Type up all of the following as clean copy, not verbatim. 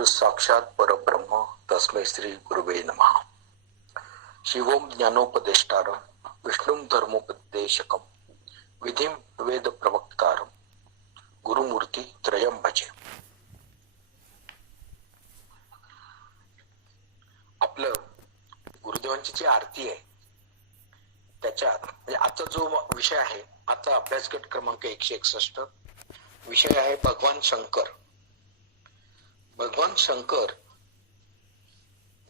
गुरु साक्षात परब्रह्म तस्मै श्री गुरुवे नमः. शिवोम ज्ञानोपदेष्टारं विष्णुं धर्मोपदेशकं विधिं वेद प्रवक्तारं गुरुमूर्ती त्रयं भजे. आपलं गुरुदेवांची जी आरती आहे त्याच्यात म्हणजे आजचा जो विषय आहे, आजचा अभ्यासगट क्रमांक 161, विषय आहे भगवान शंकर. भगवान शंकर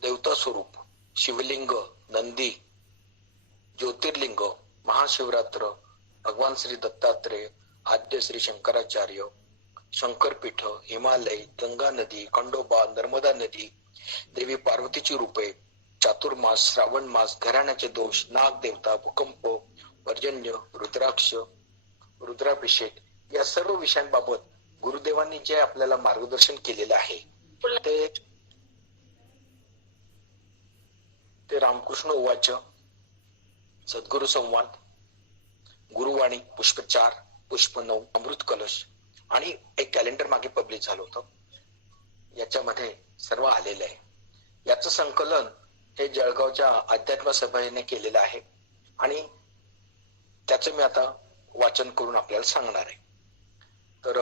देवता स्वरूप, शिवलिंग, नंदी, ज्योतिर्लिंग, महाशिवरात्र, भगवान श्री दत्तात्रेय, आद्य श्री शंकराचार्य, शंकरपीठ, हिमालय, गंगा नदी, खंडोबा, नर्मदा नदी, देवी पार्वतीची रूपे, चातुर्मास, श्रावण मास, घराण्याचे दोष, नाग देवता, भूकंप, पर्जन्य, रुद्राक्ष, रुद्राभिषेक या सर्व विषयांबाबत गुरुदेवांनी जे आपल्याला मार्गदर्शन केलेलं आहे ते रामकृष्ण उवाच, सद्गुरु संवाद, गुरुवाणी, पुष्प 4, पुष्प 9, अमृत कलश आणि एक कॅलेंडर मागे पब्लिश झालं होतं. याच्यामध्ये सर्व आलेलं आहे. याचं संकलन हे जळगावच्या अध्यात्म सभेने केलेलं आहे आणि त्याचं मी आता वाचन करून आपल्याला सांगणार आहे. तर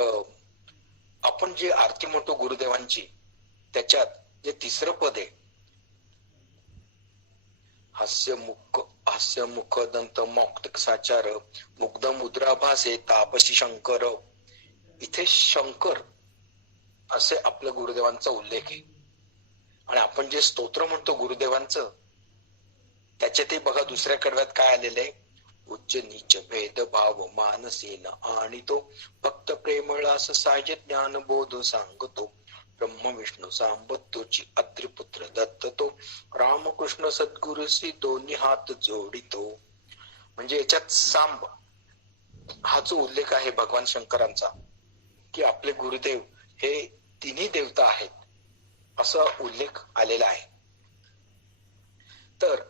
आपण जे आरती म्हणतो गुरुदेवांची, त्याच्यात जे तिसरं पद आहे, हास्यमुख दंत मौक्तिक साचार मुग्ध मुद्राभासे तापसी शंकर. इथे शंकर असे आपल्या गुरुदेवांचा उल्लेख आहे. आणि आपण जे स्तोत्र म्हणतो गुरुदेवांचं, त्याच्यातही बघा दुसऱ्या कडव्यात काय आलेलं आहे, उच्च नीच भेद भाव मानसीन आणि तो फक्त प्रेमळास साह्य ज्ञान बोध सांगतो. ब्रह्म विष्णू सांबत्तोची अत्रिपुत्र दत्त तो रामकृष्ण सद्गुरुसी दोन्ही हात जोडितो. म्हणजे याच्यात सांब हा जो उल्लेख आहे भगवान शंकरांचा, की आपले गुरुदेव हे तिन्ही देवता आहेत, असा उल्लेख आलेला आहे. तर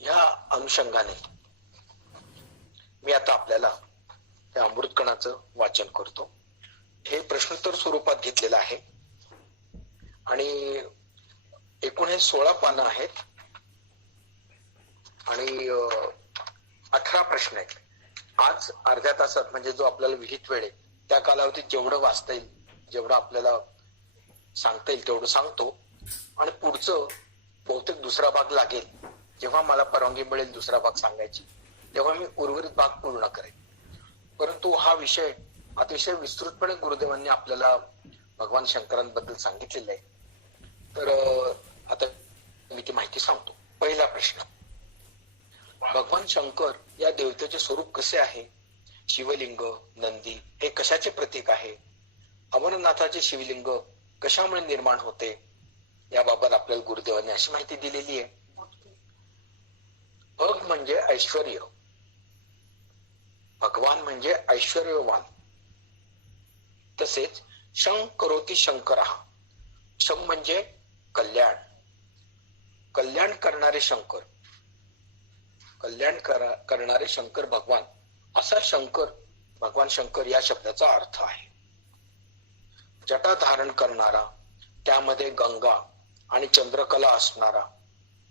ह्या अनुषंगाने मी आता आपल्याला त्या अमृतकणाचं वाचन करतो. हे प्रश्नोत्तर स्वरूपात घेतलेलं आहे आणि एकूण हे 16 पानं आहेत आणि 18 प्रश्न आहेत. आज अर्ध्या तासात, म्हणजे जो आपल्याला विहित वेळ आहे त्या कालावधीत जेवढं वाचता येईल, जेवढं आपल्याला सांगता येईल तेवढं सांगतो. आणि पुढचं बहुतेक दुसरा भाग लागेल, जेव्हा मला परवानगी मिळेल दुसरा भाग सांगायची, तेव्हा मी उर्वरित भाग पूर्ण करेन. परंतु हा विषय अतिशय विस्तृतपणे गुरुदेवांनी आपल्याला भगवान शंकरांबद्दल सांगितलेलं आहे. तर आता मी ती माहिती सांगतो. पहिला प्रश्न, भगवान शंकर या देवतेचे स्वरूप कसे आहे? शिवलिंग, नंदी हे कशाचे प्रतीक आहे? अमरनाथाचे शिवलिंग कशामुळे निर्माण होते? याबाबत आपल्याला गुरुदेवांनी अशी माहिती दिलेली आहे. भग म्हणजे ऐश्वर्य, भगवान म्हणजे ऐश्वर्यवान. तसेच शं करोती शंकरः, शं म्हणजे कल्याण, कल्याण करणारे शंकर, कल्याण करणारे शंकर भगवान, असा शंकर भगवान शंकर या शब्दाचा अर्थ आहे. जटा धारण करणारा, त्यामध्ये गंगा आणि चंद्रकला असणारा,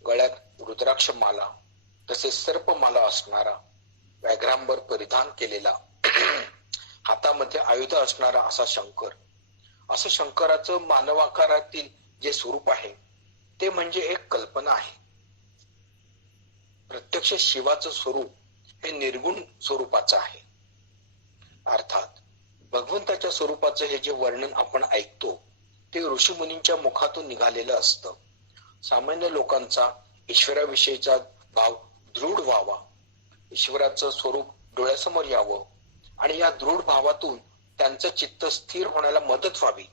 गळ्यात रुद्राक्ष माला तसेच सर्पमाला असणारा, व्याघ्रांबर परिधान केलेला, हातामध्ये आयुध असणारा असा शंकर. असं शंकराचं मानवाकारातील जे स्वरूप आहे ते म्हणजे एक कल्पना आहे. प्रत्यक्ष शिवाचं स्वरूप हे निर्गुण स्वरूपाचं आहे. अर्थात भगवंताच्या स्वरूपाचं हे जे वर्णन आपण ऐकतो ते ऋषीमुनींच्या मुखातून निघालेलं असतं. सामान्य लोकांचा ईश्वराविषयीचा भाव दृढ व्हावा, ईश्वराचं स्वरूप डोळ्यासमोर यावं आणि या दृढ भावातून त्यांचं चित्त स्थिर होण्याला मदत व्हावी,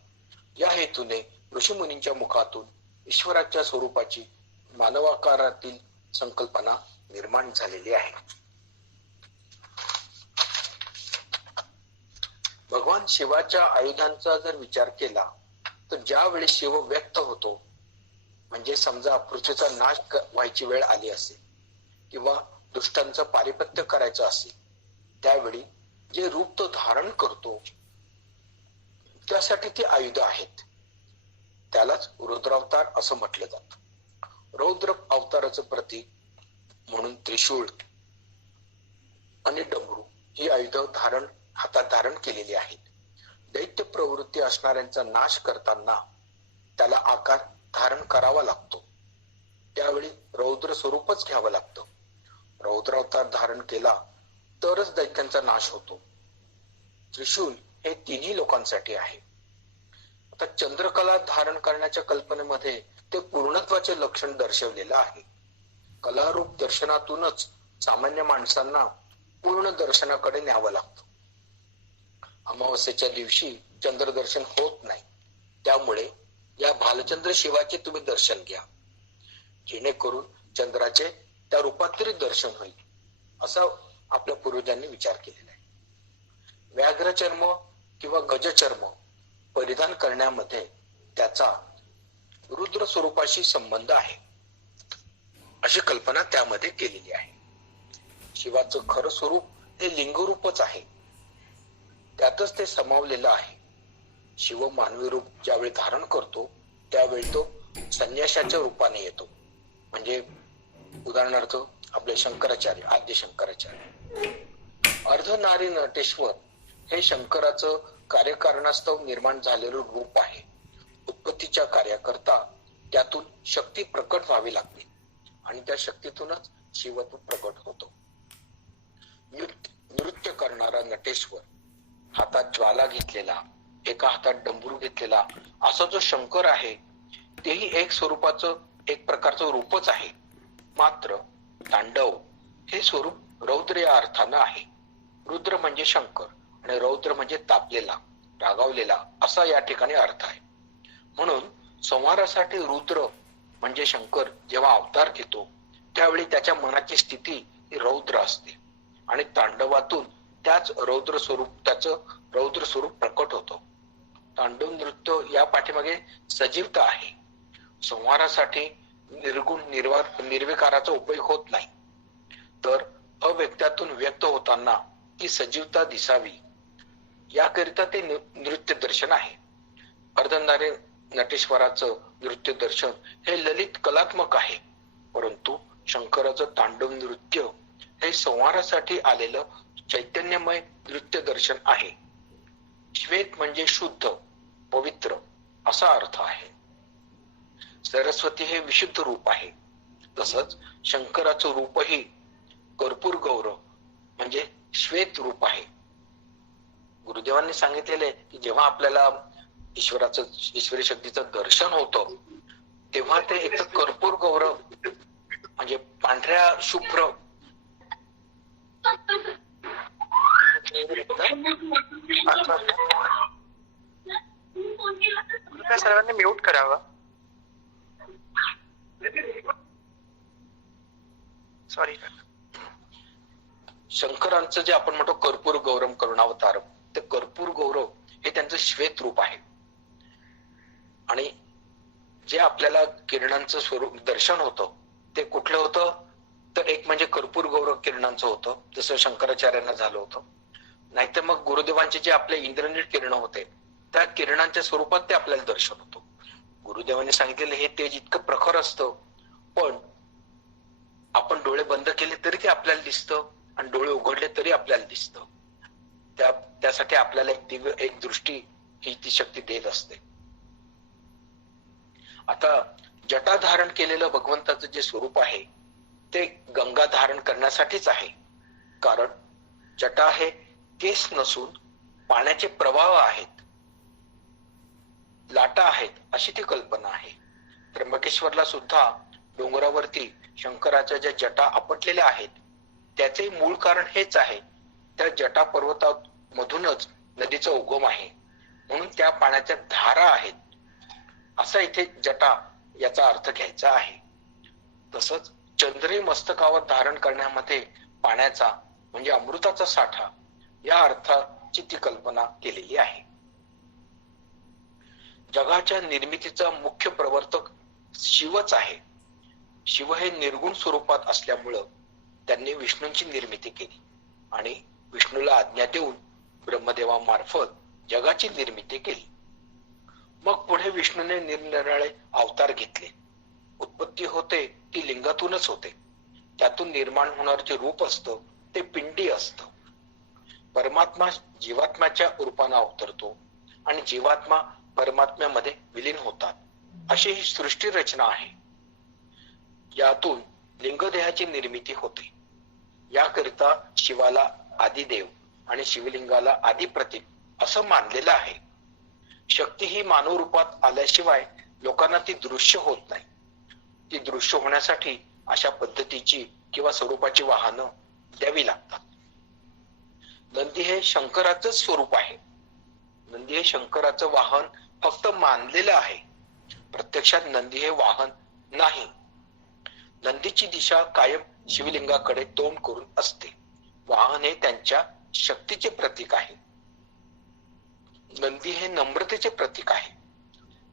या हेतूने ऋषीमुनींच्या मुखातून ईश्वराच्या स्वरूपाची मानवाकारातील संकल्पना निर्माण झालेली आहे. भगवान शिवाच्या आयुधांचा जर विचार केला तर ज्यावेळी शिव व्यक्त होतो, म्हणजे समजा पृथ्वीचा नाश व्हायची वेळ आली असेल किंवा दुष्टांचं पारिपत्य करायचं असेल, त्यावेळी जे रूप तो धारण करतो त्यासाठी ती आयुध आहेत. त्यालाच रुद्रावतार असं म्हटलं जातं. रौद्र अवताराचं प्रतीक म्हणून त्रिशूळ आणि डमरू ही आयुध हातात धारण केलेली आहेत. दैत्य प्रवृत्ती असणाऱ्यांचा नाश करताना त्याला आकार धारण करावा लागतो. त्यावेळी रौद्र स्वरूपच घ्यावं लागतं. रौद्रावतार धारण केला तरच दैत्यांचा नाश होतो. त्रिशूल हे तिन्ही लोकांसाठी आहे. आता चंद्रकला धारण करण्याच्या कल्पनेमध्ये ते पूर्णत्वाचे लक्षण दर्शवलेलं आहे. कलारूप दर्शनातूनच सामान्य माणसांना पूर्ण दर्शनाकडे न्यावं लागतं. अमावस्येच्या दिवशी चंद्रदर्शन होत नाही. त्यामुळे या भालचंद्र शिवाचे तुम्ही दर्शन घ्या, जेणेकरून चंद्राचे त्या रूपात तरी दर्शन होईल, असा आपल्या पूर्वजांनी विचार केलेला आहे. व्याघ्रचर्म किंवा गजचर्म परिधान करण्यामध्ये त्याचा रुद्र स्वरूपाशी संबंध आहे, अशी कल्पना त्यामध्ये केलेली आहे. शिवाचं खरं स्वरूप हे लिंगरूपच आहे, त्यातच ते समावलेलं आहे. शिव मानवी रूप ज्यावेळी धारण करतो त्यावेळी तो संन्याशाच्या रूपाने येतो. म्हणजे उदाहरणार्थ आपले शंकराचार्य, आद्य शंकराचार्य. अर्धनारी नटेश्वर हे शंकराचं कार्यकारणास्तव निर्माण झालेलं रूप आहे. उत्पत्तीच्या कार्याकरता त्यातून शक्ती प्रकट व्हावी लागते आणि त्या शक्तीतूनच शिवत्व प्रकट होतो. नृत्य करणारा नटेश्वर, हातात ज्वाला घेतलेला, एका हातात डंबरू घेतलेला, असा जो शंकर आहे तेही एक प्रकारचं रूपच आहे. मात्र तांडव हे स्वरूप रौद्र या अर्थानं आहे. रुद्र म्हणजे शंकर आणि रौद्र म्हणजे तापलेला, रागावलेला असा या ठिकाणी अर्थ आहे. म्हणून संहारासाठी रुद्र म्हणजे शंकर जेव्हा अवतार घेतो त्यावेळी त्याच्या मनाची स्थिती ही रौद्र असते आणि तांडवातून त्याचं रौद्र स्वरूप प्रकट होतो. तांडव नृत्य या पाठीमागे सजीवता आहे. संहारासाठी निर्गुण निर्विकाराचा उपयोग होत नाही, तर अव्यक्तातून व्यक्त होताना ती सजीवता दिसावी याकरिता ते नृत्य दर्शन आहे. अर्धनारी नटेश्वराचं नृत्य दर्शन हे ललित कलात्मक आहे, परंतु शंकराचं तांडव नृत्य हे संहारासाठी आलेलं चैतन्यमय नृत्य दर्शन आहे. श्वेत म्हणजे शुद्ध, पवित्र असा अर्थ आहे. सरस्वती हे विशुद्ध रूप आहे. तसंच शंकराचं रूपही कर्पूर गौर म्हणजे श्वेत रूप आहे. गुरुदेवांनी सांगितलेले की जेव्हा आपल्याला ईश्वरी शक्तीचं दर्शन होतं तेव्हा ते एक कर्पूर गौर म्हणजे पांढऱ्या शुभ्र सर्वांनी म्यूट करावं. सॉरी. शंकरांचं जे आपण म्हणतो कर्पूर गौरम करुणावतारम, ते कर्पूर गौरव हे त्यांचं श्वेत रूप आहे. आणि जे आपल्याला किरणांचं स्वरूप दर्शन होतं ते कुठलं होतं, तर एक म्हणजे कर्पूर गौरव किरणांचं होतं, जसं शंकराचार्यांना झालं होतं. नाहीतर मग गुरुदेवांचे जे आपले इंद्रनील किरण होते त्या किरणांच्या स्वरूपात ते आपल्याला दर्शन होतं. गुरुदेवांनी सांगितलेलं हे तेज इतकं प्रखर असतं, पण आपण डोळे बंद केले तरी ते आपल्याला दिसतं आणि डोळे उघडले तरी आपल्याला दिसतं. त्यासाठी आपल्याला एक दिव्य एक दृष्टी ही ती शक्ती देत असते. आता जटा धारण केलेलं भगवंताचं जे स्वरूप आहे ते गंगा धारण करण्यासाठीच आहे. कारण जटा हे केस नसून पाण्याचे प्रवाह आहेत, लाटा आहेत, अशी ती कल्पना आहे. त्र्यंबकेश्वरला सुद्धा डोंगरावरती शंकराच्या ज्या जटा आपटलेल्या आहेत त्याचे मूळ कारण हेच आहे. त्या जटा पर्वतामधूनच नदीचा उगम आहे, म्हणून त्या पाण्याच्या धारा आहेत, असा इथे जटा याचा अर्थ घ्यायचा आहे. तसंच चंद्रही मस्तकावर धारण करण्यामध्ये पाण्याचा म्हणजे अमृताचा साठा या अर्थाची ती कल्पना केलेली आहे. जगाच्या निर्मितीचा मुख्य प्रवर्तक शिवच आहे. शिव हे निर्गुण स्वरूपात असल्यामुळं त्यांनी विष्णूंची निर्मिती केली आणि विष्णूला आज्ञा देऊन ब्रह्मदेवामार्फत जगाची निर्मिती केली. मग पुढे विष्णूने निरनिराळे अवतार घेतले. उत्पत्ती होते ती लिंगातूनच होते. त्यातून निर्माण होणार जे रूप असतं ते पिंडी असतं. परमात्मा जीवात्म्याच्या रूपाने अवतरतो आणि जीवात्मा परमात्म्यामध्ये विलीन होतात, अशी ही सृष्टी रचना आहे. यातून लिंगदेहाची निर्मिती होते. याकरिता शिवाला आदिदेव आणि शिवलिंगाला आदिप्रतीक असं मानलेलं आहे. शक्ती ही मानव रूपात आल्याशिवाय लोकांना ती दृश्य होत नाही. ती दृश्य होण्यासाठी अशा पद्धतीची किंवा स्वरूपाची वाहनं द्यावी लागतात. नंदी हे शंकराचं स्वरूप आहे. नंदी हे शंकराचं वाहन फक्त मानलेलं आहे. प्रत्यक्षात नंदी हे वाहन नाही. नंदीची दिशा कायम शिवलिंगाकडे तोंड करून असते. वाहन हे त्यांच्या शक्तीचे प्रतीक आहे. नंदी हे नम्रतेचे प्रतीक आहे.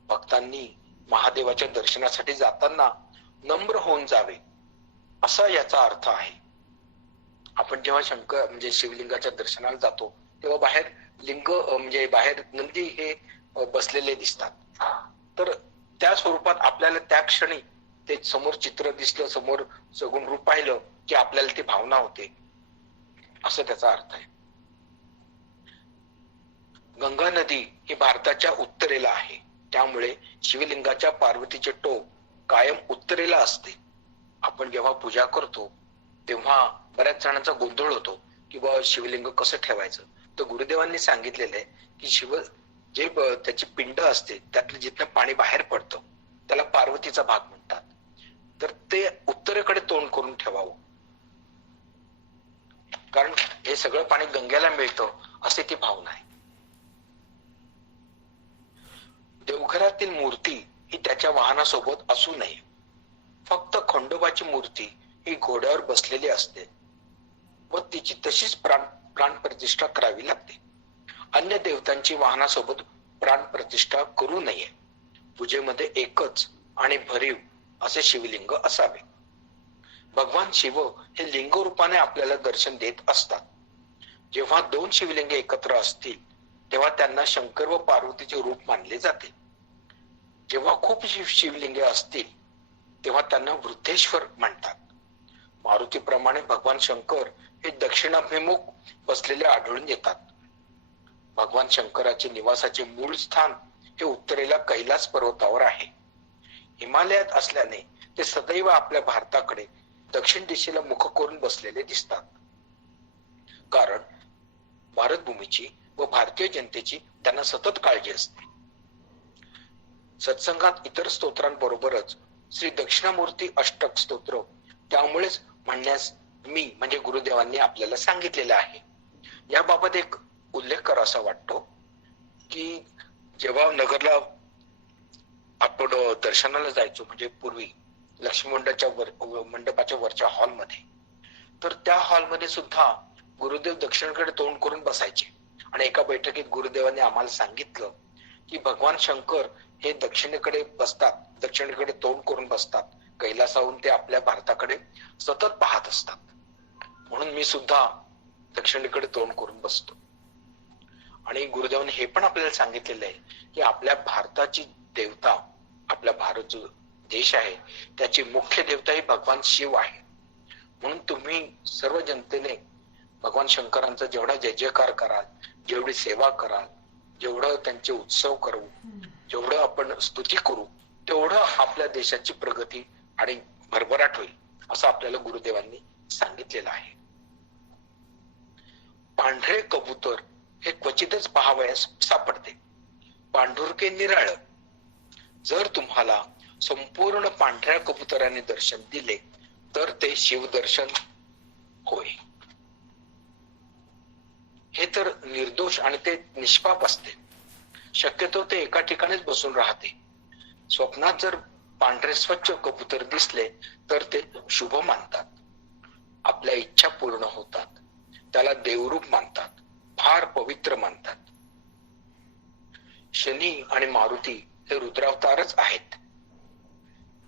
भक्तांनी महादेवाच्या दर्शनासाठी जाताना नम्र होऊन जावे, असा याचा अर्थ आहे. आपण जेव्हा शंकर म्हणजे शिवलिंगाच्या दर्शनाला जातो तेव्हा बाहेर लिंग म्हणजे बाहेर नंदी हे बसलेले दिसतात. तर त्या स्वरूपात आपल्याला त्या क्षणी ते समोर चित्र दिसलं, समोर सगुण रूप पाहिलं की आपल्याला ती भावना होते, असं त्याचा अर्थ आहे. गंगा नदी ही भारताच्या उत्तरेला आहे. त्यामुळे शिवलिंगाच्या पार्वतीचे टोक कायम उत्तरेला असते. आपण जेव्हा पूजा करतो तेव्हा बऱ्याच जणांचा गोंधळ होतो की बाबा शिवलिंग कसं ठेवायचं. तर गुरुदेवांनी सांगितलेलं आहे की शिव जे त्याची पिंड असते त्यातलं जिथं पाणी बाहेर पडतं त्याला पार्वतीचा भाग म्हणतात. तर ते उत्तरेकडे तोंड करून ठेवावं, कारण हे सगळं पाणी गंगेला मिळतं असे ती भावना आहे. देवघरातील मूर्ती ही त्याच्या वाहनासोबत असू नये. फक्त खंडोबाची मूर्ती ही घोड्यावर बसलेली असते व तिची तशीच प्राण प्रतिष्ठा करावी लागते. अन्य देवतांची वाहनासोबत प्राण प्रतिष्ठा करू नये. पूजेमध्ये एकच आणि भरीव असे शिवलिंग असावे. भगवान शिव हे लिंग रूपाने आपल्याला दर्शन देत असतात. जेव्हा दोन शिवलिंगे एकत्र असतील तेव्हा त्यांना शंकर व पार्वतीचे रूप मानले जाते. जेव्हा खूप शिवलिंगे असतील तेव्हा त्यांना वृद्धेश्वर म्हणतात. मारुतीप्रमाणे भगवान शंकर हे दक्षिणाभिमुख बसलेले आढळून येतात. भगवान शंकराचे निवासाचे मूळ स्थान हे उत्तरेला कैलास पर्वतावर आहे. हिमालयात असल्याने ते सदैव आपल्या भारताकडे दक्षिण दिशेला मुख करून बसलेले दिसतात. कारण भारतभूमीची व भारतीय जनतेची त्यांना सतत काळजी असते. सत्संगात इतर स्तोत्रांबरोबरच श्री दक्षिणामूर्ती अष्टक स्तोत्र त्यामुळेच म्हणण्यास मी म्हणजे गुरुदेवांनी आपल्याला सांगितलेलं आहे. याबाबत एक उल्लेख करावा वाटतो की जेव्हा नगरला आपण दर्शनाला जायचो म्हणजे पूर्वी लक्ष्मी मंडपाच्या वरच्या हॉलमध्ये, तर त्या हॉलमध्ये सुद्धा गुरुदेव दक्षिणेकडे तोंड करून बसायचे. आणि एका बैठकीत गुरुदेवांनी आम्हाला सांगितलं की भगवान शंकर हे दक्षिणेकडे बसतात, दक्षिणेकडे तोंड करून बसतात. कैलासाहून ते आपल्या भारताकडे सतत पाहत असतात. म्हणून मी सुद्धा दक्षिणेकडे तोंड करून बसतो. आणि गुरुदेवांनी हे पण आपल्याला सांगितलेलं आहे की आपल्या भारताची देवता, आपला भारत जो देश आहे त्याची मुख्य देवता ही भगवान शिव आहे. म्हणून तुम्ही सर्व जनतेने भगवान शंकरांचा जेवढा जय जयकार कराल, जेवढी सेवा कराल, जेवढं त्यांचे उत्सव करू, जेवढं आपण स्तुती करू, तेवढं आपल्या देशाची प्रगती आणि भरभराट होईल असं आपल्याला गुरुदेवांनी सांगितलेलं आहे. पांढरे कबूतर हे क्वचितच पाहावयास सापडते. पांढुरके निराळ. जर तुम्हाला संपूर्ण पांढऱ्या कबुतराने दर्शन दिले तर ते शिवदर्शन होय. हे तर निर्दोष आणि ते निष्पाप असते. शक्यतो ते एका ठिकाणीच बसून राहते. स्वप्नात जर पांढरे स्वच्छ कबूतर दिसले तर ते शुभ मानतात. आपल्या इच्छा पूर्ण होतात. त्याला देवरूप मानतात, फार पवित्र मानतात. शनी आणि मारुती हे रुद्रावतारच आहेत.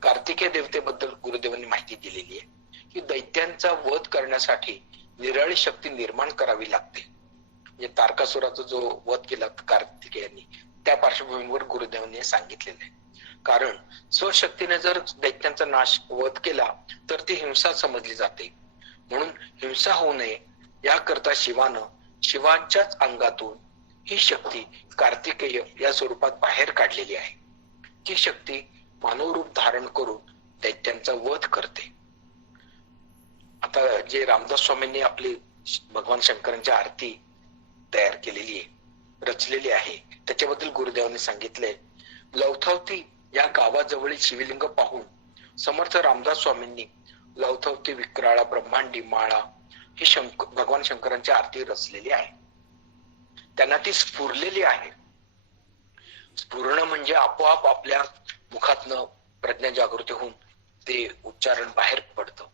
कार्तिकेय देवतेबद्दल गुरुदेवांनी माहिती दिलेली आहे की दैत्यांचा वध करण्यासाठी निराळी शक्ती निर्माण करावी लागते. म्हणजे तारकासुराचा जो वध केला कार्तिकेयांनी त्या पार्श्वभूमीवर गुरुदेवांनी सांगितलेलं आहे. कारण स्वशक्तीने जर दैत्यांचा नाश वध केला तर ती हिंसा समजली जाते. म्हणून हिंसा होऊ नये याकरता शिवाच्याच अंगातून ही शक्ती कार्तिकेय या स्वरूपात बाहेर काढलेली आहे. ही शक्ती मानव रूप धारण करून दैत्यांचा वध करते. आता जे रामदास स्वामींनी आपली भगवान शंकरांची आरती तयार केलेली आहे, रचलेली आहे, त्याच्याबद्दल गुरुदेवांनी सांगितले. लवथवती या गावाजवळील शिवलिंग पाहून समर्थ रामदास स्वामींनी लवथवती विक्राळा ब्रह्मांडी माळा ही भगवान शंकरांची आरती रचलेली आहे. त्यांना ती स्फुरलेली आहे. स्फुरण म्हणजे आपोआप आपल्या मुखातनं प्रज्ञा जागृती होऊन ते उच्चारण बाहेर पडतं.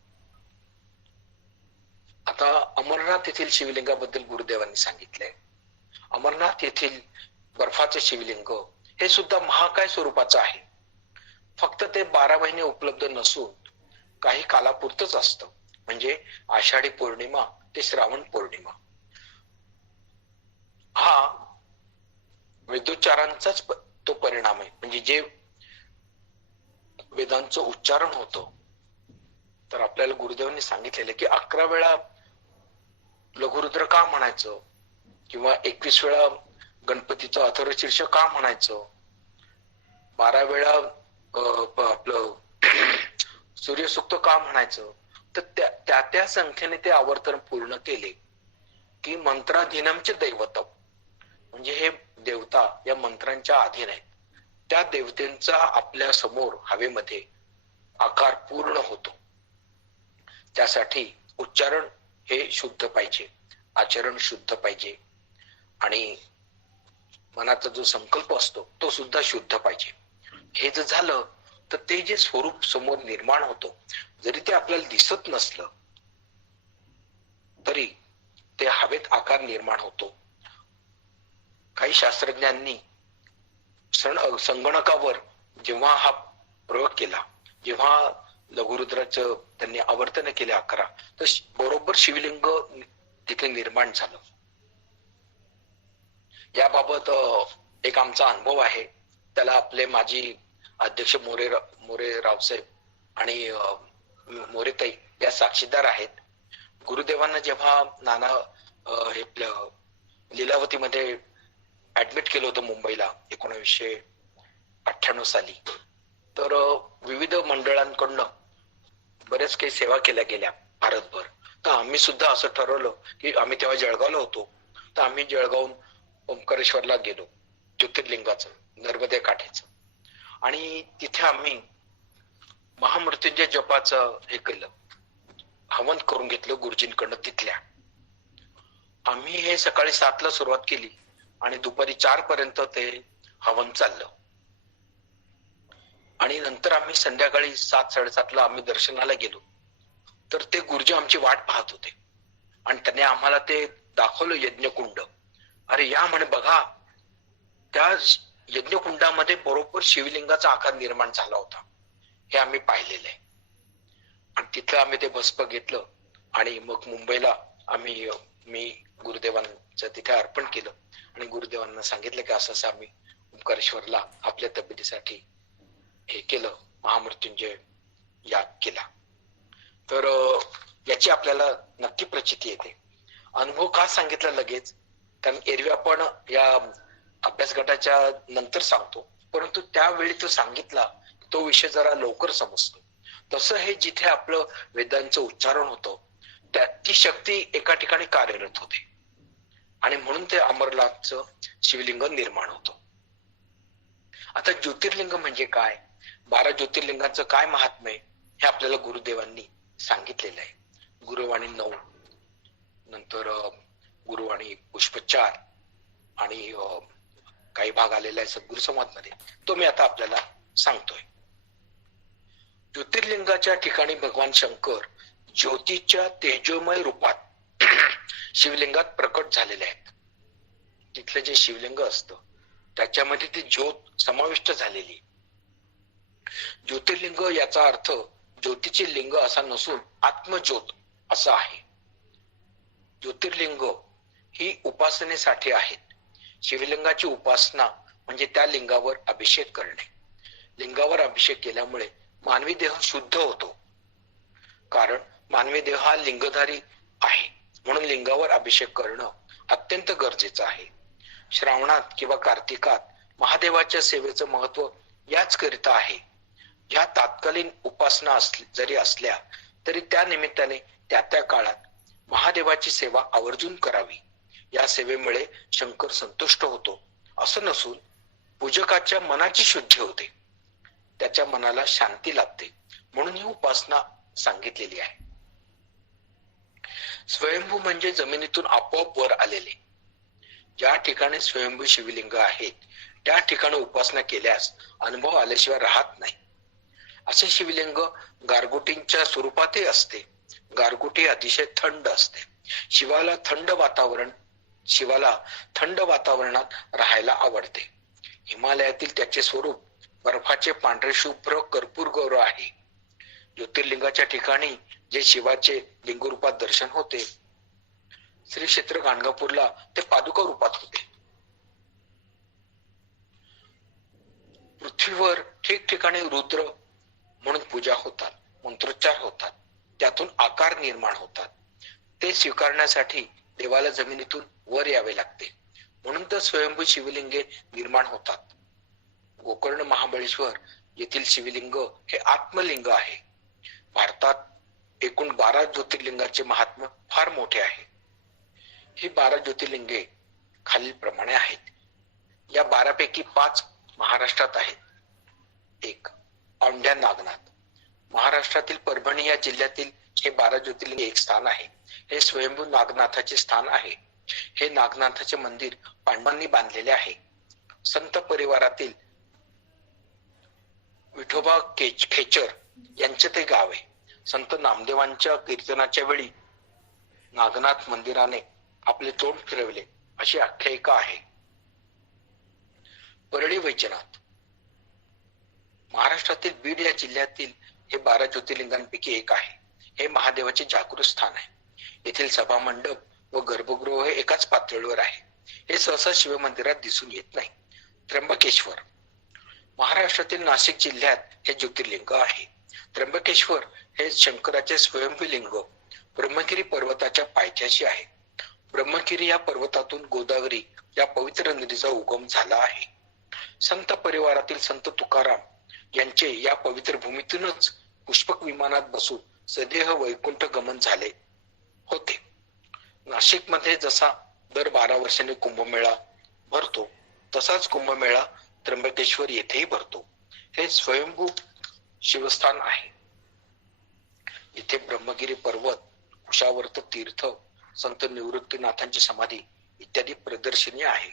आता अमरनाथ येथील शिवलिंगाबद्दल गुरुदेवांनी सांगितलंय. अमरनाथ येथील बर्फाचे शिवलिंग हे सुद्धा महाकाय स्वरूपाचं आहे. फक्त ते 12 महिने उपलब्ध नसून काही कालापुरतच असतं. म्हणजे आषाढी पौर्णिमा ते श्रावण पौर्णिमा हा वेदोच्चारांचाच तो परिणाम आहे. म्हणजे जे वेदांचं उच्चारण होतं. तर आपल्याला गुरुदेवांनी सांगितलेलं की 11 वेळा लघुरुद्र का म्हणायचं, किंवा 21 वेळा गणपतीचं अथर्वशीर्ष का म्हणायचं, 12 वेळा आपलं सूर्यसूक्त का म्हणायचं. तर त्या संख्येने ते आवर्तन पूर्ण केले की मंत्राधीनमचे दैवतम, म्हणजे हे देवता या मंत्रांच्या अधीन आहेत. त्या देवतेंचा आपल्या समोर हवेमध्ये आकार पूर्ण होतो. त्यासाठी उच्चारण हे शुद्ध पाहिजे, आचरण शुद्ध पाहिजे, आणि मनाचा जो संकल्प असतो तो सुद्धा शुद्ध पाहिजे. हे जर झालं तर ते जे स्वरूप समोर निर्माण होतो, जरी ते आपल्याला दिसत नसलं तरी ते हवेत आकार निर्माण होतो. काही शास्त्रज्ञांनी संगणकावर जेव्हा हा प्रयोग केला, जेव्हा लघुरुद्राचं त्यांनी आवर्तन केले 11, तर बरोबर शिवलिंग तिथे निर्माण झालं. याबाबत एक आमचा अनुभव आहे. त्याला आपले माजी अध्यक्ष मोरे रावसाहेब आणि मोरेताई या साक्षीदार आहेत. गुरुदेवांना जेव्हा नाना हे लीलावतीमध्ये ऍडमिट केलं होतं मुंबईला 1998 साली, तर विविध मंडळांकडनं बरेच काही सेवा केल्या गेल्या भारतभर. तर आम्ही सुद्धा असं ठरवलं की आम्ही तेव्हा जळगावला होतो, तर आम्ही जळगावून ओंकारेश्वरला गेलो, ज्योतिर्लिंगाचं नर्मदे काठेचं, आणि तिथे आम्ही महामृत्युंजय जपाचं हे केलं, हवन करून घेतलं गुरुजींकडनं तिथल्या. आम्ही हे सकाळी 7 ला सुरुवात केली आणि दुपारी 4 पर्यंत ते हवन चाललं. आणि नंतर आम्ही संध्याकाळी 7-7:30 ला आम्ही दर्शनाला गेलो, तर ते गुरुजी आमची वाट पाहत होते आणि त्यांनी आम्हाला ते दाखवलं यज्ञकुंड. अरे या म्हणे बघा, त्या यज्ञकुंडामध्ये बरोबर शिवलिंगाचा आकार निर्माण झाला होता. हे आम्ही पाहिलेलं आहे. आणि तिथं आम्ही ते भस्म घेतलं आणि मग मुंबईला मी गुरुदेवांचं तिथे अर्पण केलं आणि गुरुदेवांना सांगितलं की असं असं आम्ही ओंकारेश्वरला आपल्या तब्येतीसाठी हे केलं, महामृत्युंजय याग केला. तर याची आपल्याला नक्की प्रचिती येते. अनुभव का सांगितला लगेच, कारण एरवी आपण या अभ्यास गटाच्या नंतर सांगतो, परंतु त्यावेळी तो सांगितला तो विषय जरा लवकर समजतो. तसं हे जिथे आपलं वेदांचं उच्चारण होतं ती शक्ती एका ठिकाणी कार्यरत होते आणि म्हणून ते अमरनाथचं शिवलिंग निर्माण होतं. आता ज्योतिर्लिंग म्हणजे काय, 12 ज्योतिर्लिंगाचं काय महात्म्य हे आपल्याला गुरुदेवांनी सांगितलेलं आहे. गुरुवाणी 9, नंतर गुरुवाणी पुष्प 4 आणि काही भाग आलेला आहे सद्गुरु संवाद मध्ये, तो मी आता आपल्याला सांगतोय. ज्योतिर्लिंगाच्या ठिकाणी भगवान शंकर ज्योतीच्या तेजोमय रूपात शिवलिंगात प्रकट झालेले आहेत. तिथलं जे शिवलिंग असतं त्याच्यामध्ये ती ज्योत समाविष्ट झालेली. ज्योतिर्लिंग याचा अर्थ ज्योतीचे लिंग असा नसून आत्मज्योत असा आहे. ज्योतिर्लिंग ही उपासनेसाठी आहेत. शिवलिंगाची उपासना म्हणजे त्या लिंगावर अभिषेक करणे. लिंगावर अभिषेक केल्यामुळे मानवी देह शुद्ध होतो, कारण मानवी देह हा लिंगधारी आहे, म्हणून लिंगावर अभिषेक करणं अत्यंत गरजेचं आहे. श्रावणात किंवा कार्तिकात महादेवाच्या सेवेचं महत्व याच करिता आहे. या तात्कालीन उपासना जरी असल्या तरी त्या निमित्ताने त्या त्या काळात महादेवाची सेवा आवर्जून करावी. या सेवेमुळे शंकर संतुष्ट होतो असं नसून पूजकाच्या मनाची शुद्धी होते, त्याच्या मनाला शांती लाभते, म्हणून ही उपासना सांगितलेली आहे. स्वयंभू म्हणजे जमिनीतून आपोआप वर आलेले. ज्या ठिकाणी स्वयंभू शिवलिंग आहेत त्या ठिकाणी उपासना केल्यास अनुभव आल्याशिवाय राहत नाही. असे शिवलिंग गारगोटींच्या स्वरूपातही असते. गारगोटी अतिशय थंड असते. शिवाला थंड वातावरणात राहायला आवडते. हिमालयातील त्याचे स्वरूप बर्फाचे पांढरे शुभ्र कर्पूर गौर आहे. ज्योतिर्लिंगाच्या ठिकाणी जे शिवाचे लिंग रूपात दर्शन होते, श्री क्षेत्र गाणगापूरला ते पादुका रूपात होते. पृथ्वीवर ठिकठिकाणी रुद्र म्हणून पूजा होतात, मंत्रोच्चार होतात, त्यातून आकार निर्माण होतात. ते स्वीकारण्यासाठी देवाला जमिनीतून वर यावे लागते, म्हणून तर स्वयंभू शिवलिंगे निर्माण होतात. गोकर्ण महाबळेश्वर येथील शिवलिंग हे आत्मलिंग आहे. भारतात एकूण 12 ज्योतिर्लिंगाचे महात्म्य फार मोठे आहे. ही 12 ज्योतिर्लिंगे खालील प्रमाणे आहेत. या 12 पैकी 5 महाराष्ट्रात आहेत. 1. औंढ्या नागनाथ. महाराष्ट्रातील परभणी या जिल्ह्यातील हे 12 ज्योतिर्लिंग एक स्थान आहे. हे स्वयंभू नागनाथाचे स्थान आहे. हे नागनाथाचे मंदिर पांडवांनी बांधलेले आहे. संत परिवारातील विठोबा खेचर यांचे ते गाव आहे. संत नामदेवांच्या कीर्तनाच्या वेळी नागनाथ मंदिराने आपले तोंड फिरवले अशी आख्यायिका आहे. परळी वैजनाथ. महाराष्ट्रातील बीड या जिल्ह्यातील हे 12 ज्योतिर्लिंगांपैकी एक आहे. हे महादेवाचे जागृत स्थान आहे. येथील सभा मंडप व गर्भगृह हे एकाच पातळीवर आहे. हे सहसा शिवमंदिरात दिसून येत नाही. त्र्यंबकेश्वर. महाराष्ट्रातील नाशिक जिल्ह्यात हे ज्योतिर्लिंग आहे. त्र्यंबकेश्वर हे शंकराचे स्वयंभू लिंग ब्रह्मगिरी पर्वताच्या पायथ्याशी आहे. ब्रह्मगिरी या पर्वतातून गोदावरी या पवित्र नदीचा उगम झाला आहे. संत परिवारातील संत तुकाराम यांचे या पवित्र भूमीतूनच पुष्पक विमानात बसून सदेह वैकुंठ गमन झाले होते. नाशिक मध्ये जसा दर 12 वर्षांनी कुंभमेळा भरतो, तसाच कुंभमेळा त्र्यंबकेश्वर येथेही भरतो. हे स्वयंभू शिवस्थान आहे. इथे ब्रह्मगिरी पर्वत, कुशावर्त तीर्थ, संत निवृत्तीनाथांची समाधी इत्यादी प्रदर्शनी आहे.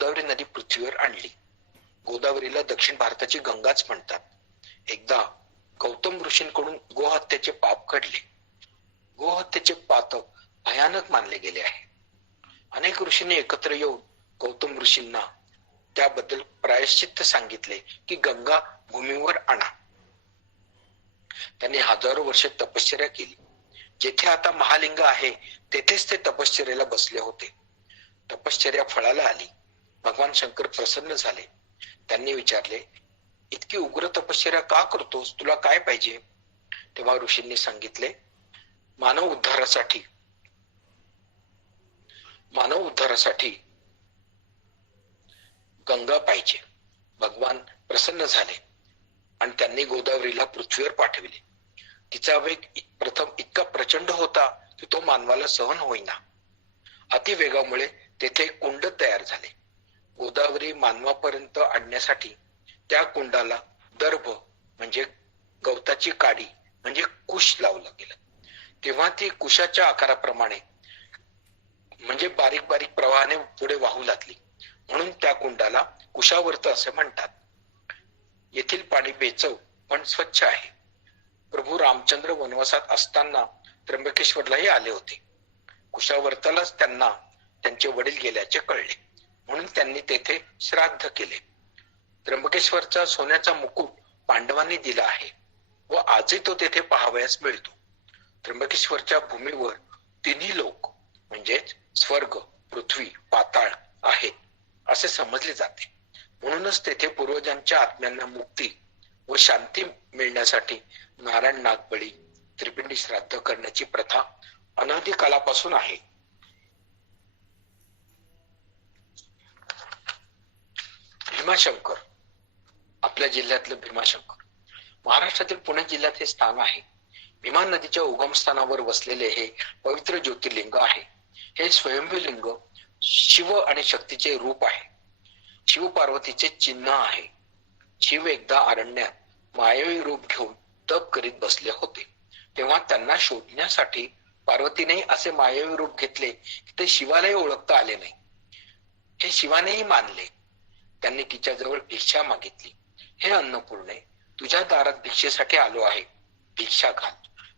गोदावरी नदी पृथ्वीवर आणली. गोदावरीला दक्षिण भारताची गंगाच म्हणतात. एकदा गौतम ऋषींकडून गोहत्येचे पाप घडले. गोहत्येचे पातक भयानक मानले गेले आहे. अनेक ऋषींनी एकत्र येऊन गौतम ऋषींना त्याबद्दल प्रायश्चित्त सांगितले की गंगा भूमीवर आणा. त्यांनी हजारो वर्षे तपश्चर्या केली. जेथे आता महालिंग आहे तेथेच ते तपश्चर्याला बसले होते. तपश्चर्या फळाला आली. भगवान शंकर प्रसन्न झाले. त्यांनी विचारले, इतकी उग्र तपश्चर्या का करतोस? तुला काय पाहिजे? तेव्हा ऋषींनी सांगितले, मानव उद्धारासाठी गंगा पाहिजे. भगवान प्रसन्न झाले आणि त्यांनी गोदावरीला पृथ्वीवर पाठविले. तिचा वेग प्रथम इतका प्रचंड होता की तो मानवाला सहन होईना. अतिवेगामुळे तेथे कुंड तयार झाले. गोदावरी मानवापर्यंत आणण्यासाठी त्या कुंडाला दर्भ म्हणजे गवताची काडी म्हणजे कुश लावलं गेलं. तेव्हा ती कुशाच्या आकाराप्रमाणे म्हणजे बारीक बारीक प्रवाहाने पुढे वाहू लागली, म्हणून त्या कुंडाला कुशावर्त असे म्हणतात. येथील पाणी बेचव पण स्वच्छ आहे. प्रभू रामचंद्र वनवासात असताना त्र्यंबकेश्वरलाही आले होते. कुशावर्तालाच त्यांना त्यांचे वडील गेल्याचे कळले, म्हणून त्यांनी तेथे श्राद्ध केले. त्र्यंबकेश्वरचा सोन्याचा मुकुट पांडवांनी दिला आहे व आजही तो तेथे पाहावयास मिळतो. त्र्यंबकेश्वरच्या भूमीवर तिन्ही लोक म्हणजेच स्वर्ग, पृथ्वी, पाताळ असे समजले जाते. म्हणूनच तेथे पूर्वजांच्या आत्म्यांना मुक्ती व शांती मिळण्यासाठी नारायण नागबळी त्रिपिंडी श्राद्ध करण्याची प्रथा अनादी कालापासून आहे. भीमाशंकर, आपल्या जिल्ह्यातलं भीमाशंकर महाराष्ट्रातील पुणे जिल्ह्यात हे स्थान आहे. भीमा नदीच्या उगमस्थानावर वसलेले हे पवित्र ज्योतिर्लिंग आहे. हे स्वयंभू लिंग शिव आणि शक्तीचे रूप आहे. शिव पार्वतीचे चिन्ह आहे. शिव एकदा अरण्यात मायावी रूप घेऊन तप करीत बसले होते. तेव्हा त्यांना शोधण्यासाठी पार्वतीने असे मायावी रूप घेतले की ते शिवालाही ओळखता आले नाही. हे शिवानेही मानले. त्यांनी तिच्याजवळ भिक्षा मागितली. हे अन्नपूर्णे, तुझ्या दारात भिक्षेसाठी आलो आहे, भिक्षा घाल.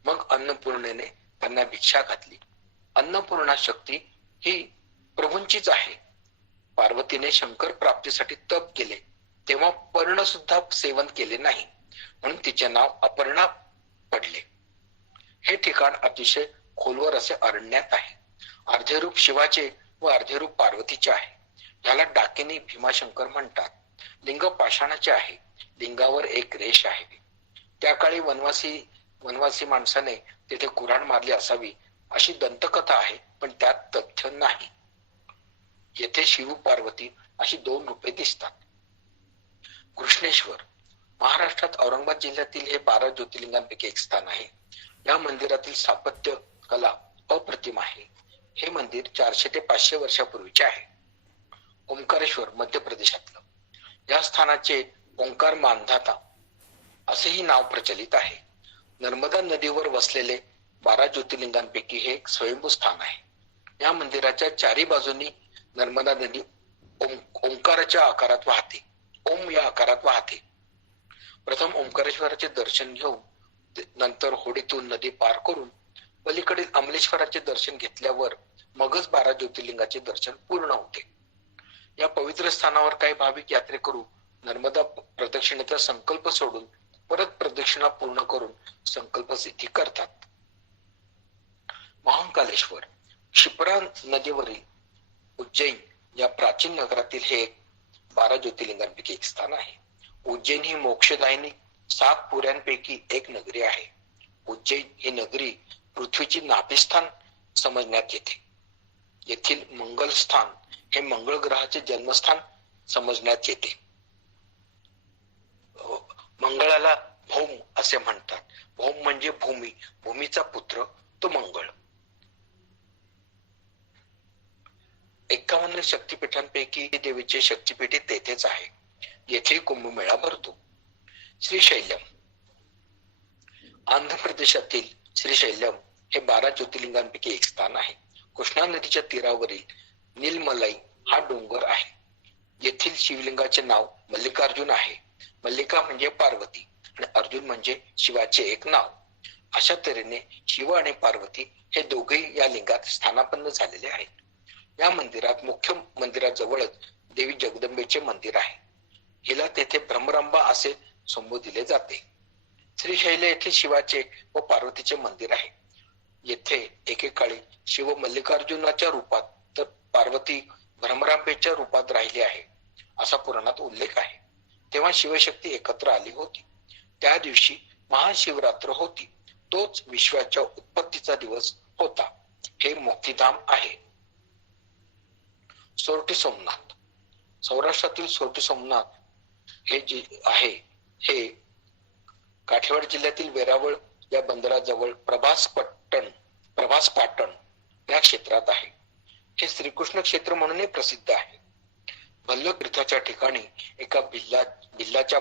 मग अन्नपूर्णेने त्यांना भिक्षा घातली. अन्नपूर्णा शक्ती ही प्रभूंचीच आहे. पार्वतीने शंकर प्राप्तीसाठी तप केले तेव्हा पर्ण सुद्धा सेवन केले नाही, म्हणून तिचे नाव अपर्णा पडले. हे ठिकाण अतिशय खोलवर असे अरण्यात आहे. अर्धे रूप शिवाचे व अर्धे रूप पार्वतीचे आहे. याला डाकिनी भीमाशंकर म्हणतात. लिंग पाषाणाचे आहे. लिंगावर एक रेष आहे. त्या काळी वनवासी माणसाने तेथे कुऱ्हाड मारली असावी अशी दंतकथा आहे, पण त्यात तथ्य नाही. येथे शिव पार्वती अशी दोन रूपे दिसतात. कृष्णेश्वर महाराष्ट्रात औरंगाबाद जिल्ह्यातील हे 12 ज्योतिर्लिंगांपैकी एक स्थान आहे. या मंदिरातील स्थापत्य कला अप्रतिम आहे. हे मंदिर 400 ते 500 वर्षापूर्वीचे आहे. ओंकारेश्वर मध्य प्रदेशातलं. या स्थानाचे ओंकार मानधाता असेही नाव प्रचलित आहे. नर्मदा नदीवर वसलेले 12 ज्योतिर्लिंगांपैकी हे एक स्वयंभू स्थान आहे. या मंदिराच्या चारी बाजूनी नर्मदा नदी ओंकाराच्या आकारात वाहते. ओम या आकारात वाहते. प्रथम ओंकारेश्वराचे दर्शन घेऊन नंतर होडीतून नदी पार करून पलीकडील अमलेश्वराचे दर्शन घेतल्यावर मगच 12 ज्योतिर्लिंगाचे दर्शन पूर्ण होते. या पवित्र स्थानावर काही भाविक यात्रेकरू नर्मदा प्रदक्षिणेचा संकल्प सोडून परत प्रदक्षिणा पूर्ण करून संकल्प सिद्धी करतात. महाकालेश्वर क्षिप्रा नदीवरील उज्जैन या प्राचीन नगरातील हे 12 ज्योतिर्लिंगांपैकी एक स्थान आहे. उज्जैन ही मोक्षदायिनी 7 पुऱ्यांपैकी एक नगरी आहे. उज्जैन ही नगरी पृथ्वीची नाभिस्थान समजण्यात येते. येथील मंगल स्थान हे मंगळ ग्रहाचे जन्मस्थान समजण्यात येते. मंगळाला भौम असे म्हणतात. भौम म्हणजे भूमी, भूमीचा पुत्र तो मंगळ. 51 शक्तिपीठांपैकी देवीचे शक्तिपीठ तेथेच आहे. येथे कुंभमेळा भरतो. श्रीशैल्यम आंध्र प्रदेशातील श्रीशैल्यम हे 12 ज्योतिर्लिंगांपैकी एक स्थान आहे. कृष्णा नदीच्या तीरावरील नीलमलाई हा डोंगर आहे. येथील शिवलिंगाचे नाव मल्लिकार्जुन आहे. मल्लिका म्हणजे पार्वती आणि अर्जुन म्हणजे शिवाचे एक नाव. अशा तऱ्हेने शिव आणि पार्वती हे दोघेही या लिंगात स्थानापन्न झालेले आहेत. या मंदिरात मुख्य मंदिराजवळच देवी जगदंबेचे मंदिर आहे. हिला तेथे भ्रमरांबा असे संबोधिले जाते. श्रीशैल्य येथे शिवाचे व पार्वतीचे मंदिर आहे. येथे एकेकाळी शिव मल्लिकार्जुनाच्या रूपात तर पार्वती भ्रमरांबेच्या रूपात राहिली आहे असा पुराणात उल्लेख आहे. तेव्हा शिवशक्ती एकत्र आली होती. त्या दिवशी महाशिवरात्र होती. तोच विश्वाच्या उत्पत्तीचा दिवस होता. हे मुक्तिधाम आहे. सोरटी सोमनाथ सौराष्ट्रातील सोरटी सोमनाथ हे जे आहे हे काठेवाड जिल्ह्यातील वेरावळ या बंदराजवळ प्रभास पाटण या क्षेत्रात आहे. हे श्रीकृष्ण क्षेत्र म्हणूनही प्रसिद्ध आहे. भल्ल तीर्थाच्या ठिकाणी एका भिल्लाचा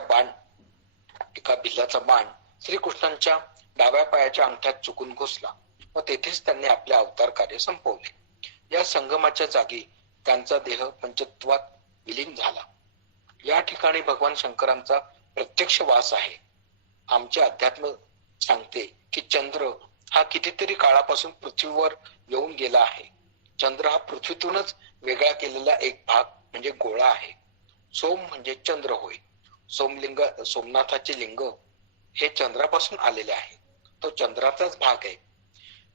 बाण श्रीकृष्णांच्या डाव्या पायाच्या अंगठ्यात चुकून घुसला व तेथेच त्यांनी आपले अवतार कार्य संपवले. या संगमाच्या जागी त्यांचा देह पंचत्वात विलीन झाला. या ठिकाणी भगवान शंकरांचा प्रत्यक्ष वास आहे. आमचे अध्यात्म सांगते की चंद्र हा कितीतरी काळापासून पृथ्वीवर येऊन गेला आहे. चंद्र हा पृथ्वीतूनच वेगळा केलेला एक भाग म्हणजे गोळा आहे. सोम म्हणजे चंद्र होय. सोमनाथाचे लिंग हे चंद्रापासून आलेले आहे. तो चंद्राचाच भाग आहे.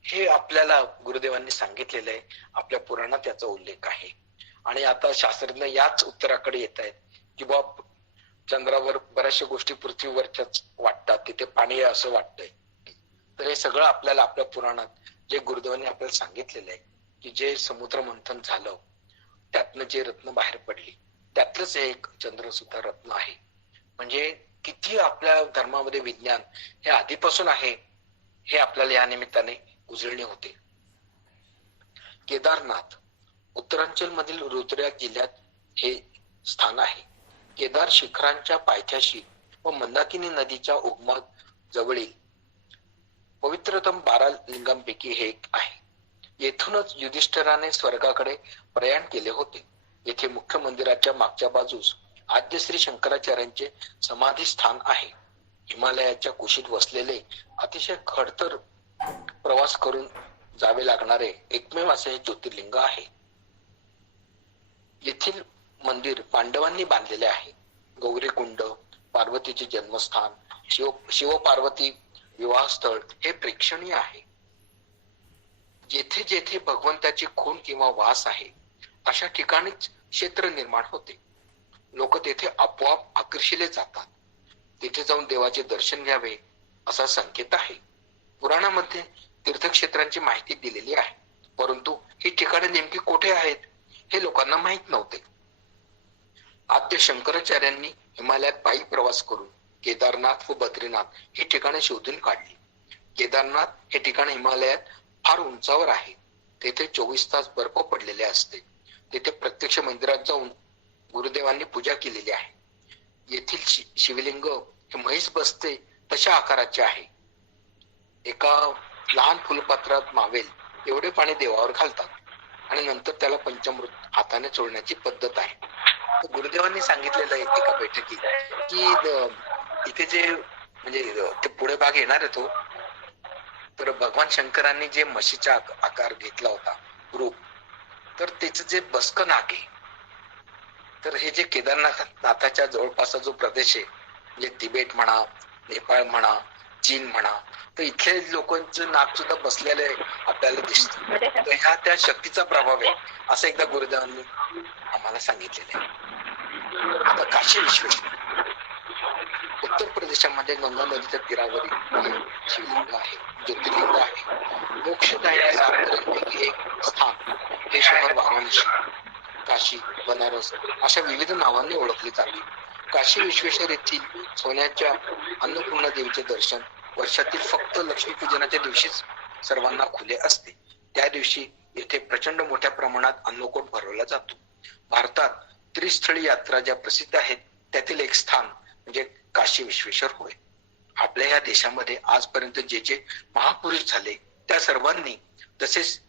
हे आपल्याला गुरुदेवांनी सांगितलेलं आहे. आपल्या पुराणात याचा उल्लेख आहे. आणि आता शास्त्रज्ञ याच उत्तराकडे येत आहेत की बाबा चंद्रावर बऱ्याचशा गोष्टी पृथ्वीवरच्याच वाटतात, तिथे पाणी आहे असं वाटतंय. तर हे सगळं आपल्याला आपल्या पुराणात जे गुरुदेवांनी आपल्याला सांगितलेलं आहे की जे समुद्र मंथन झालं त्यातनं जे रत्न बाहेर पडली त्यातलंच एक चंद्र सुद्धा रत्न आहे. म्हणजे किती आपल्या धर्मामध्ये विज्ञान हे आधीपासून आहे हे आपल्याला या निमित्ताने उजळणे होते. केदारनाथ उत्तरांचल मधील रुद्रप्रयाग जिल्ह्यात हे स्थान आहे. केदार शिखरांच्या पायथ्याशी व मंदाकिनी नदीच्या उगमा जवळील पवित्रतम 12 लिंगांपैकी हे एक आहे. येथूनच युधिष्ठिराने स्वर्गाकडे प्रयाण केले होते. येथे मुख्य मंदिराच्या मागच्या बाजूस आद्य श्री शंकराचार्यांचे समाधी स्थान आहे. हिमालयाच्या कुशीत वसलेले अतिशय खडतर प्रवास करून जावे लागणारे एकमेव असे हे ज्योतिर्लिंग आहे. येथील मंदिर पांडवांनी बांधलेले आहे. गौरीकुंड, पार्वतीचे जन्मस्थान, शिव पार्वती विवाह स्थळ हे प्रेक्षणीय आहे. जेथे जेथे भगवंताची खून किंवा वास आहे अशा ठिकाणीच क्षेत्र निर्माण होते. लोक तेथे आपोआप आकर्षिले जातात. तिथे जाऊन देवाचे दर्शन घ्यावे असा संकेत आहे. पुराणामध्ये तीर्थक्षेत्रांची माहिती दिलेली आहे, परंतु ही ठिकाणे नेमकी कुठे आहेत हे लोकांना माहित नव्हते. आद्य शंकराचार्यांनी हिमालयात पायी प्रवास करून केदारनाथ व बद्रीनाथ ही ठिकाणे शोधून काढली. केदारनाथ हे ठिकाण हिमालयात फार उंचावर आहे. तेथे 24 तास बर्फ पडलेले असते. तेथे प्रत्यक्ष मंदिरात जाऊन गुरुदेवांनी पूजा केलेली आहे. येथील शिवलिंग हे म्हैस बसते तशा आकाराचे आहे. एका लहान फुलपात्रात मावेल एवढे पाणी देवावर घालतात आणि नंतर त्याला पंचामृत हाताने चोळण्याची पद्धत आहे. गुरुदेवांनी सांगितलेलं आहे एका बैठकीत की इथे जे म्हणजे ते पुढे भाग येणार आहे तो तर भगवान शंकरांनी जे म्हशीचा आकार घेतला होता रूप, तर त्याचं जे बसकं नाक आहे, तर हे जे केदारनाथाच्या जवळपासचा जो प्रदेश आहे म्हणजे तिबेट म्हणा, नेपाळ म्हणा, चीन म्हणा, तर इथले लोकांचं नाक सुद्धा बसलेलं आपल्याला दिसतं. तर ह्या त्या शक्तीचा प्रभाव आहे असं एकदा गुरुदेवांनी आम्हाला सांगितलेलं आहे. आता काशी विश्वेश्वर उत्तर प्रदेशामध्ये गंगा नदीच्या तीरावरील शिवलिंग आहे, ज्योतिर्लिंग आहे. मोक्षदायी साधनांपैकी एक स्थान हे शहर वाराणसी, काशी, बनारस अशा विविध नावांनी ओळखले जाते. काशी विश्वेश्वर येथील सोन्याच्या अन्नपूर्णा देवीचे दर्शन वर्षातील फक्त लक्ष्मीपूजनाच्या दिवशीच सर्वांना खुले असते. त्या दिवशी येथे प्रचंड मोठ्या प्रमाणात अन्नकूट भरवला जातो. भारतात त्रिस्थळी यात्रा ज्या प्रसिद्ध आहेत त्यातील एक स्थान म्हणजे काशी विश्वेश्वर होय. आपल्या या देशामध्ये आजपर्यंत जे जे महापुरुष झाले त्या सर्वांनी तसेच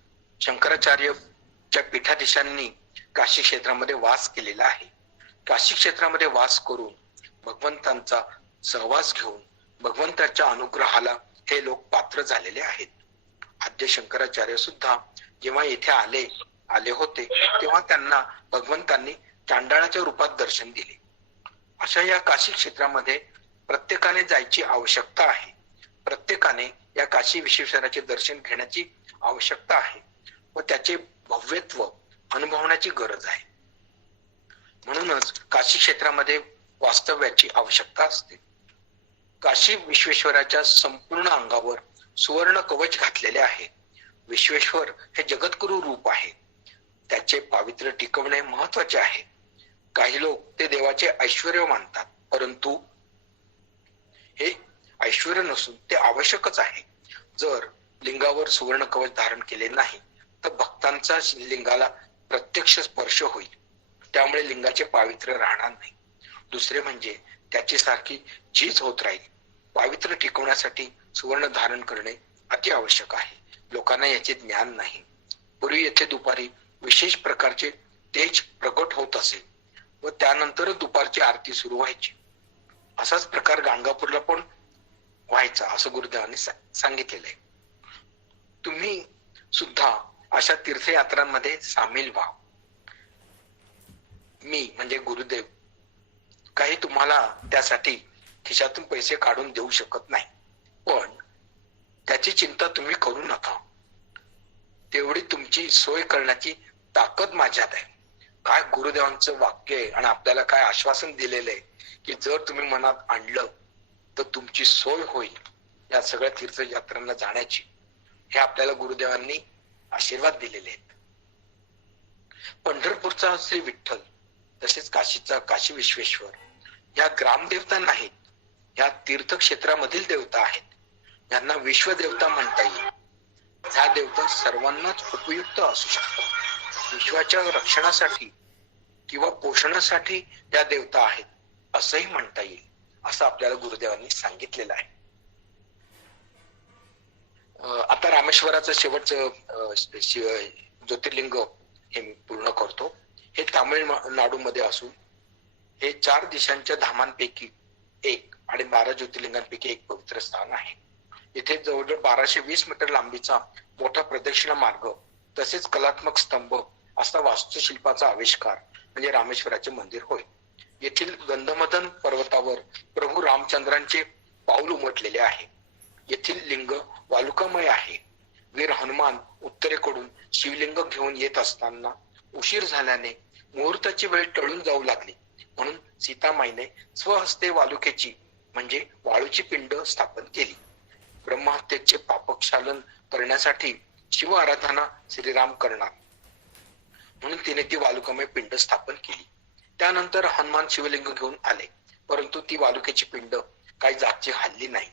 शंकराचार्यच्या पीठाधीशांनी काशी क्षेत्रामध्ये वास केलेला आहे. काशी क्षेत्रामध्ये वास करून भगवंतांचा सहवास घेऊन भगवंताच्या अनुग्रहाला हे लोक पात्र झालेले आहेत. आद्य शंकराचार्य सुद्धा जेव्हा येथे आले होते तेव्हा त्यांना भगवंतांनी चांडाळाच्या रूपात दर्शन दिले. अशा या काशी क्षेत्रामध्ये प्रत्येकाने जायची आवश्यकता आहे. प्रत्येकाने या काशी विश्वेश्वराचे दर्शन घेण्याची आवश्यकता आहे व त्याचे भव्यत्व अनुभवण्याची गरज आहे. म्हणूनच काशी क्षेत्रामध्ये वास्तव्याची आवश्यकता असते. काशी विश्वेश्वराच्या संपूर्ण अंगावर सुवर्ण कवच घातलेले आहे. विश्वेश्वर हे जगद्गुरु रूप आहे. त्याचे पावित्र्य टिकवणे महत्वाचे आहे. काही लोक ते देवाचे ऐश्वर्य मानतात, परंतु हे ऐश्वर्य नसून ते आवश्यकच आहे. जर लिंगावर सुवर्ण कवच धारण केले नाही तर भक्तांचा लिंगाला प्रत्यक्ष स्पर्श होईल, त्यामुळे लिंगाचे पावित्र्य राहणार नाही. दुसरे म्हणजे त्याची सारखी झीज होत राहील. पावित्र्य टिकवण्यासाठी सुवर्ण धारण करणे अति आवश्यक आहे. लोकांना याचे ज्ञान नाही. पूर्वी येथे दुपारी विशेष प्रकारचे तेज प्रकट होत असे व त्यानंतर दुपारची आरती सुरू व्हायची. असाच प्रकार गाणगापूरला पण व्हायचा असं गुरुदेवांनी सांगितलेलं आहे. तुम्ही सुद्धा अशा तीर्थयात्रांमध्ये सामील व्हा. मी म्हणजे गुरुदेव काही तुम्हाला त्यासाठी खिशातून पैसे काढून देऊ शकत नाही, पण त्याची चिंता तुम्ही करू नका. तेवढी तुमची सोय करण्याची ताकद माझ्यात आहे. काय गुरुदेवांचं वाक्य आहे आणि आपल्याला काय आश्वासन दिलेलं आहे की जर तुम्ही मनात आणलं तर तुमची सोय होईल या सगळ्या तीर्थयात्रांना जाण्याची. हे आपल्याला गुरुदेवांनी आशीर्वाद दिलेले आहेत. पंढरपूरचा श्री विठ्ठल तसेच काशीचा काशी विश्वेश्वर या ग्रामदेवता नाहीत, या तीर्थक्षेत्रामधील देवता आहेत. यांना विश्वदेवता म्हणता येईल. ह्या देवता सर्वांनाच उपयुक्त असू शकतात. विश्वाच्या रक्षणासाठी किंवा पोषणासाठी या देवता आहेत असंही म्हणता येईल, असं आपल्याला गुरुदेवांनी सांगितलेलं आहे. आता रामेश्वराचं शेवटचं ज्योतिर्लिंग हे मी पूर्ण करतो. हे तामिळनाडूमध्ये असून हे 4 दिशांच्या धामांपैकी एक आणि 12 ज्योतिर्लिंगांपैकी एक पवित्र स्थान आहे. इथे जवळजवळ 1220 मीटर लांबीचा मोठा प्रदक्षिणा मार्ग तसेच कलात्मक स्तंभ असा वास्तुशिल्पाचा आविष्कार म्हणजे रामेश्वराचे मंदिर होय. येथील गंधमदन पर्वतावर प्रभू रामचंद्रांचे पाऊल उमटलेले आहे. येथील लिंग वालुकामय आहे. वीर हनुमान उत्तरेकडून शिवलिंग घेऊन येत असताना उशीर झाल्याने मुहूर्ताची वेळ टळून जाऊ लागली, म्हणून सीतामाईने स्वहस्ते वालुकेची म्हणजे वाळूची पिंड स्थापन केली. ब्रह्महत्येचे पापक्षालन करण्यासाठी शिव आराधना श्रीराम करणार म्हणून तिने ती वालुकामय पिंड स्थापन केली. त्यानंतर हनुमान शिवलिंग घेऊन आले, परंतु ती वालुकेची पिंड काही जागची हल्ली नाही,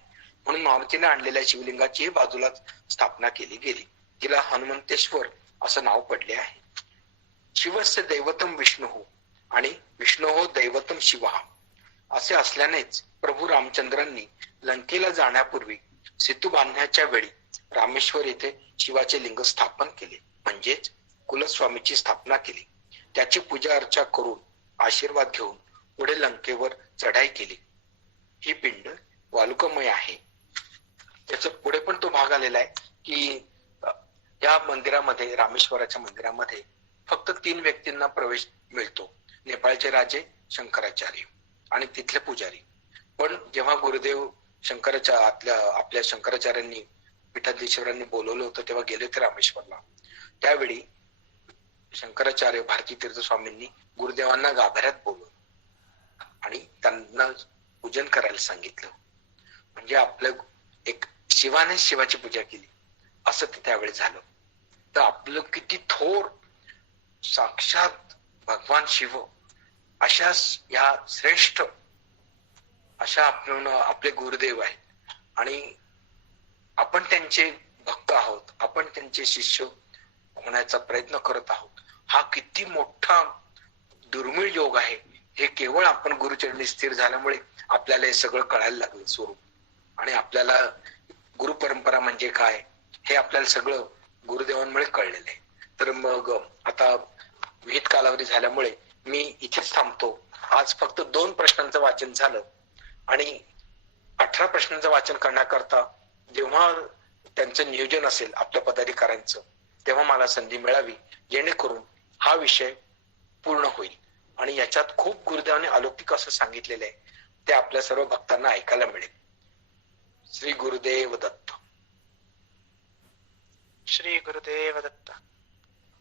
म्हणून मारुतीने आणलेल्या शिवलिंगाची बाजूलाच स्थापना केली गेली. तिला हनुमंतेश्वर असं नाव पडले आहे. शिवस्य दैवतम विष्णू आणि विष्णू दैवतम शिव असे असल्यानेच प्रभू रामचंद्रांनी लंकेला जाण्यापूर्वी सेतू बांधण्याच्या वेळी रामेश्वर येथे शिवाचे लिंग स्थापन केले, म्हणजेच कुलस्वामीची स्थापना केली. त्याची पूजा अर्चा करून आशीर्वाद घेऊन पुढे लंकेवर चढाई केली. ही पिंड वालुकामय आहे. त्याचा पुढे पण तो भाग आलेला आहे की या मंदिरामध्ये, रामेश्वराच्या मंदिरामध्ये फक्त 3 व्यक्तींना प्रवेश मिळतो, नेपाळचे राजे, शंकराचार्य आणि तिथले पुजारी. पण जेव्हा गुरुदेव आपल्या शंकराचार्यांनी पीठाधीश्वरांनी बोलवलं होतं तेव्हा गेले होते रामेश्वरला. त्यावेळी शंकराचार्य भारती तीर्थ स्वामींनी गुरुदेवांना गाभाऱ्यात बोलवलं आणि त्यांना पूजन करायला सांगितलं. म्हणजे आपलं एक शिवाने शिवाची पूजा केली असं ते त्यावेळी झालं. तर आपलं किती थोर साक्षात भगवान शिव अशा या श्रेष्ठ अशा आपले गुरुदेव आहेत आणि आपण त्यांचे भक्त आहोत, आपण त्यांचे शिष्य होण्याचा प्रयत्न करत आहोत. हा किती मोठा दुर्मिळ योग आहे. हे केवळ आपण गुरुचरणी स्थिर झाल्यामुळे आपल्याला हे सगळं कळायला लागलं स्वरूप, आणि आपल्याला गुरु परंपरा म्हणजे काय हे आपल्याला सगळं गुरुदेवांमुळे कळलेलं आहे. तर मग आता विहित कालावधी झाल्यामुळे मी इथेच थांबतो. आज फक्त 2 प्रश्नांचं वाचन झालं आणि 18 प्रश्नांचं वाचन करण्याकरता जेव्हा त्यांचं नियोजन असेल आपल्या पदाधिकाऱ्यांचं तेव्हा मला संधी मिळावी, जेणेकरून हा विषय पूर्ण होईल. आणि याच्यात खूप गुरुदेवाने अलौकिक असं सांगितलेलं आहे, ते आपल्या सर्व भक्तांना ऐकायला मिळेल. श्री गुरुदेव दत्त. श्री गुरुदेव दत्त.